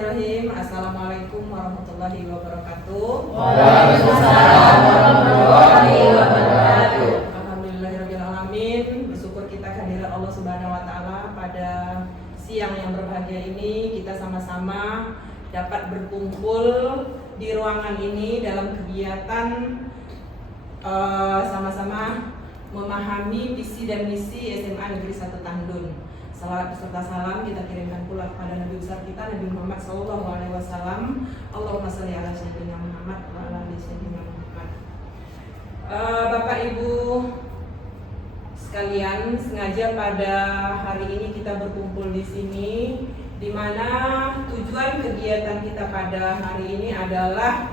Bismillahirrahmanirrahim. Assalamualaikum warahmatullahi wabarakatuh. Waalaikumsalam warahmatullahi wabarakatuh. Alhamdulillahirrahmanirrahim. Bersyukur kita kehadiran Allah Subhanahu wa Ta'ala pada siang yang berbahagia ini. Kita sama-sama dapat berkumpul di ruangan ini dalam kegiatan sama-sama memahami visi dan misi SMA Negeri 1 Tandun. Salawat beserta salam kita kirimkan pula kepada Nabi besar kita Nabi Muhammad SAW. Allahumma sholli ala sayyidina Muhammad wa ala ali sayyidina Muhammad. Bapak Ibu sekalian, sengaja pada hari ini kita berkumpul di sini, di mana tujuan kegiatan kita pada hari ini adalah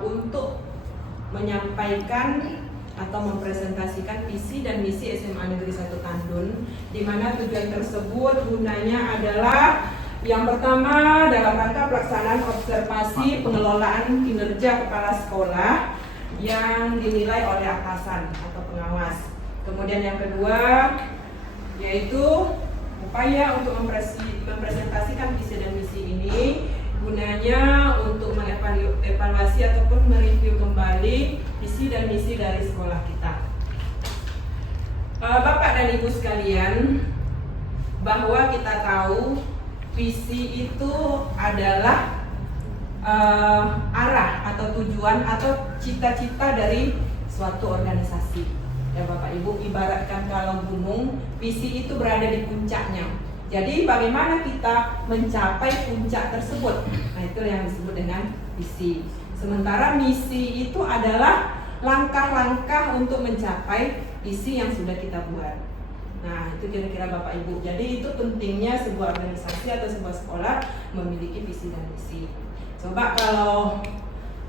untuk menyampaikan atau mempresentasikan visi dan misi SMA Negeri 1 Tandun, di mana tujuan tersebut gunanya adalah yang pertama dalam rangka pelaksanaan observasi pengelolaan kinerja kepala sekolah yang dinilai oleh atasan atau pengawas. Kemudian yang kedua yaitu upaya untuk mempresentasikan visi dan misi ini gunanya untuk mengevaluasi ataupun mereview kembali visi dan misi dari sekolah kita. Bapak dan Ibu sekalian, bahwa kita tahu visi itu adalah arah atau tujuan atau cita-cita dari suatu organisasi. Ya Bapak Ibu, ibaratkan kalau gunung, visi itu berada di puncaknya. Jadi bagaimana kita mencapai puncak tersebut? Nah, itu yang disebut dengan visi. Sementara misi itu adalah langkah-langkah untuk mencapai visi yang sudah kita buat. Nah, itu kira-kira Bapak Ibu. Jadi itu pentingnya sebuah organisasi atau sebuah sekolah memiliki visi dan misi. Coba kalau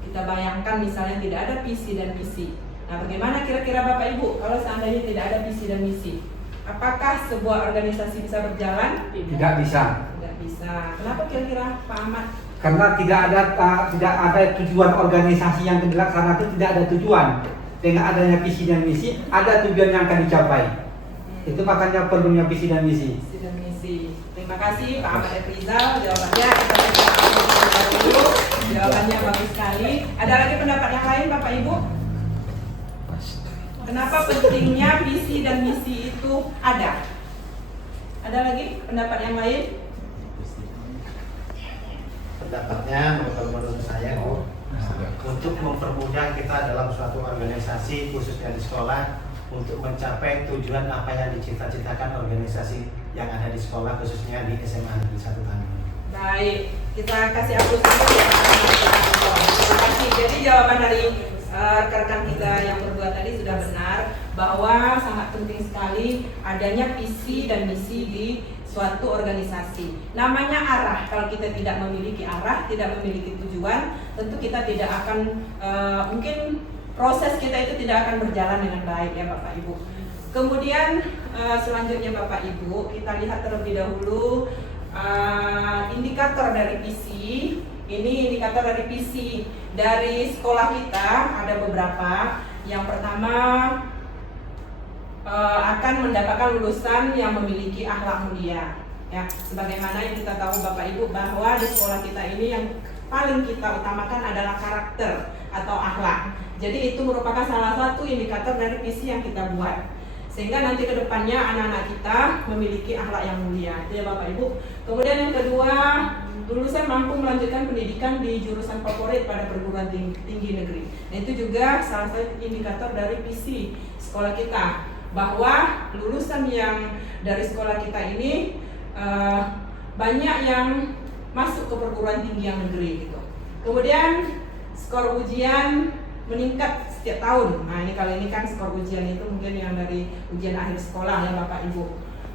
kita bayangkan misalnya tidak ada visi dan misi. Nah, bagaimana kira-kira Bapak Ibu kalau seandainya tidak ada visi dan misi? Apakah sebuah organisasi bisa berjalan? Tidak bisa. Tidak bisa. Kenapa kira-kira Pak Ahmad? Karena tidak ada tujuan organisasi yang dilaksanakan, itu tidak ada tujuan. Dengan adanya visi dan misi, ada tujuan yang akan dicapai. Itu makanya perlunya visi dan misi. Visi dan misi. Terima kasih Pak Ahmad Rizal. Jawabannya kita dulu. Jawabannya bagus sekali. Ada lagi pendapat yang lain Bapak Ibu? Kenapa pentingnya visi dan misi itu ada? Ada lagi pendapat yang lain? Pendapatnya menurut saya untuk mempermudah kita dalam suatu organisasi khususnya di sekolah untuk mencapai tujuan apa yang dicita-citakan organisasi yang ada di sekolah khususnya di SMA Negeri 1 Tandun. Baik, kita kasih aplaus dulu ya. Terima kasih. Jadi jawaban dari rekan-rekan kita yang berdua tadi sudah benar, bahwa sangat penting sekali adanya visi dan misi di suatu organisasi. Namanya arah. Kalau kita tidak memiliki arah, tidak memiliki tujuan, tentu kita tidak akan mungkin proses kita itu tidak akan berjalan dengan baik ya Bapak Ibu. Kemudian selanjutnya Bapak Ibu, kita lihat terlebih dahulu indikator dari visi. Ini indikator dari visi dari sekolah kita ada beberapa. Yang pertama akan mendapatkan lulusan yang memiliki akhlak mulia. Ya, sebagaimana yang kita tahu Bapak Ibu bahwa di sekolah kita ini yang paling kita utamakan adalah karakter atau akhlak. Jadi itu merupakan salah satu indikator dari visi yang kita buat. Sehingga nanti ke depannya anak-anak kita memiliki akhlak yang mulia. Itu ya Bapak Ibu. Kemudian yang kedua, lulusan mampu melanjutkan pendidikan di jurusan favorit pada perguruan tinggi negeri. Nah, itu juga salah satu indikator dari visi sekolah kita, bahwa lulusan yang dari sekolah kita ini banyak yang masuk ke perguruan tinggi yang negeri gitu. Kemudian skor ujian meningkat setiap tahun. Nah, ini kali ini kan skor ujian itu mungkin yang dari ujian akhir sekolah ya Bapak Ibu.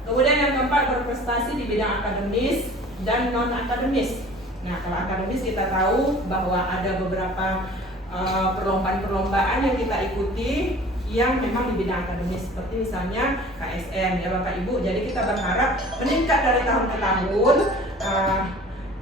Kemudian yang keempat, berprestasi di bidang akademis dan non akademis. Nah, kalau akademis kita tahu bahwa ada beberapa perlombaan-perlombaan yang kita ikuti yang memang di bidang akademis, seperti misalnya KSN ya Bapak Ibu. Jadi kita berharap meningkat dari tahun ke tahun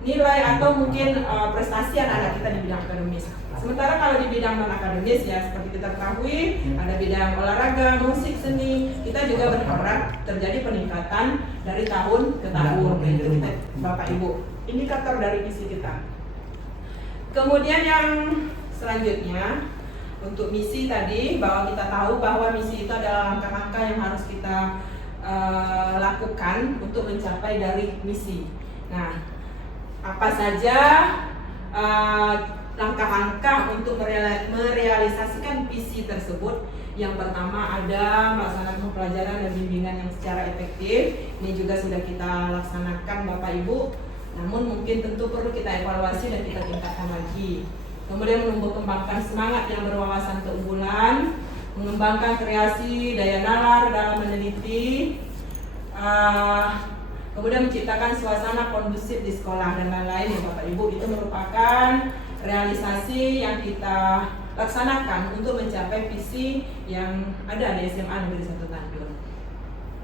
nilai atau mungkin prestasi anak-anak kita di bidang akademis. Sementara kalau di bidang non akademis ya seperti kita ketahui ada bidang olahraga, musik, seni, kita juga berharap terjadi peningkatan dari tahun ke tahun. Itu kita Bapak Ibu, indikator dari visi kita. Kemudian yang selanjutnya untuk misi tadi, bahwa kita tahu bahwa misi itu adalah langkah-langkah yang harus kita lakukan untuk mencapai dari misi. Nah, apa saja langkah-langkah untuk merealisasikan visi tersebut? Yang pertama ada melaksanakan pembelajaran dan bimbingan yang secara efektif. Ini juga sudah kita laksanakan Bapak Ibu. Namun mungkin tentu perlu kita evaluasi dan kita tingkatkan lagi. Kemudian menumbuh kembangkan semangat yang berwawasan keunggulan, mengembangkan kreasi, daya nalar dalam meneliti, kemudian menciptakan suasana kondusif di sekolah dan lain-lain ya Bapak Ibu. Itu merupakan realisasi yang kita laksanakan untuk mencapai visi yang ada di SMA Negeri 1 Tandun.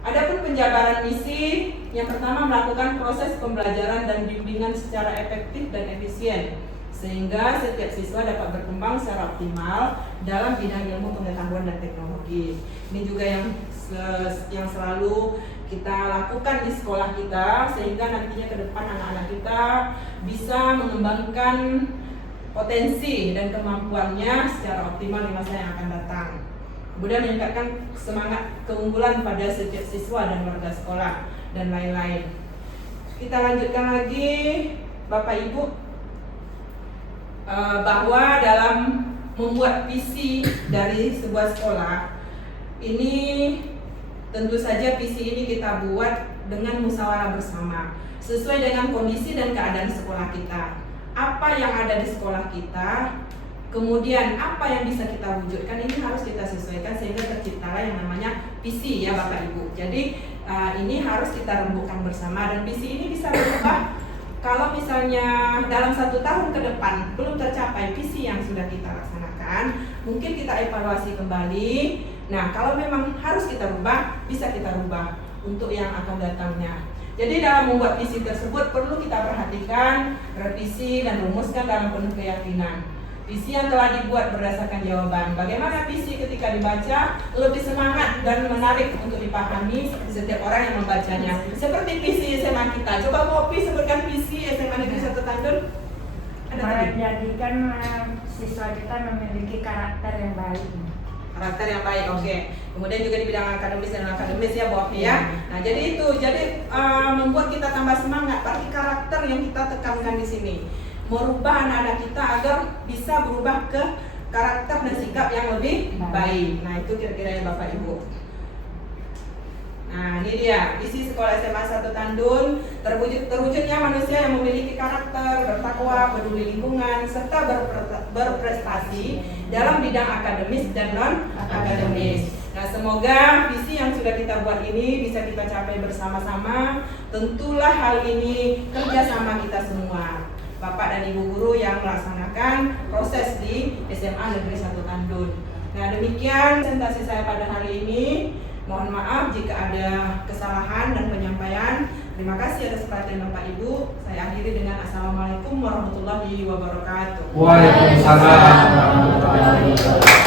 Adapun penjabaran misi, yang pertama melakukan proses pembelajaran dan bimbingan secara efektif dan efisien sehingga setiap siswa dapat berkembang secara optimal dalam bidang ilmu pengetahuan dan teknologi. Ini juga yang selalu kita lakukan di sekolah kita sehingga nantinya ke depan anak-anak kita bisa mengembangkan potensi dan kemampuannya secara optimal di masa yang akan datang. Kemudian meningkatkan semangat keunggulan pada setiap siswa dan warga sekolah dan lain-lain. Kita lanjutkan lagi Bapak Ibu, bahwa dalam membuat visi dari sebuah sekolah ini tentu saja visi ini kita buat dengan musyawarah bersama sesuai dengan kondisi dan keadaan sekolah kita. Apa yang ada di sekolah kita, kemudian apa yang bisa kita wujudkan, ini harus kita sesuaikan sehingga terciptalah yang namanya visi ya Bapak Ibu. Jadi ini harus kita rembukan bersama dan visi ini bisa berubah. Kalau misalnya dalam 1 tahun ke depan belum tercapai visi yang sudah kita laksanakan, mungkin kita evaluasi kembali. Nah, kalau memang harus kita rubah, bisa kita rubah untuk yang akan datangnya. Jadi dalam membuat visi tersebut perlu kita perhatikan, revisi dan rumuskan dalam penuh keyakinan. Visi yang telah dibuat berdasarkan jawaban. Bagaimana visi ketika dibaca lebih semangat dan menarik untuk dipahami setiap orang yang membacanya. Seperti visi SMA kita. Coba Popi sebutkan visi SMA Negeri 1 Tandun. Menjadikan siswa kita memiliki karakter yang baik. Karakter yang baik, oke. Kemudian juga di bidang akademis dan akademis ya Bu Opi ya. Nah jadi itu, membuat kita tambah semangat. Berarti karakter yang kita tekankan di sini. Merubah anak-anak kita agar bisa berubah ke karakter dan sikap yang lebih baik. Nah itu kira-kira ya Bapak Ibu. Nah ini dia visi sekolah SMA 1 Tandun, terwujudnya manusia yang memiliki karakter, bertakwa, peduli lingkungan, serta berprestasi dalam bidang akademis dan non akademis. Nah semoga visi yang sudah kita buat ini bisa kita capai bersama-sama. Tentulah hal ini kerjasama kita semua, Bapak dan Ibu guru yang melaksanakan proses di SMA Negeri 1 Tandun. Nah demikian presentasi saya pada hari ini. Mohon maaf jika ada kesalahan dan penyampaian. Terima kasih atas perhatian Bapak Ibu. Saya akhiri dengan Assalamualaikum warahmatullahi wabarakatuh. Waalaikumsalam warahmatullahi wabarakatuh.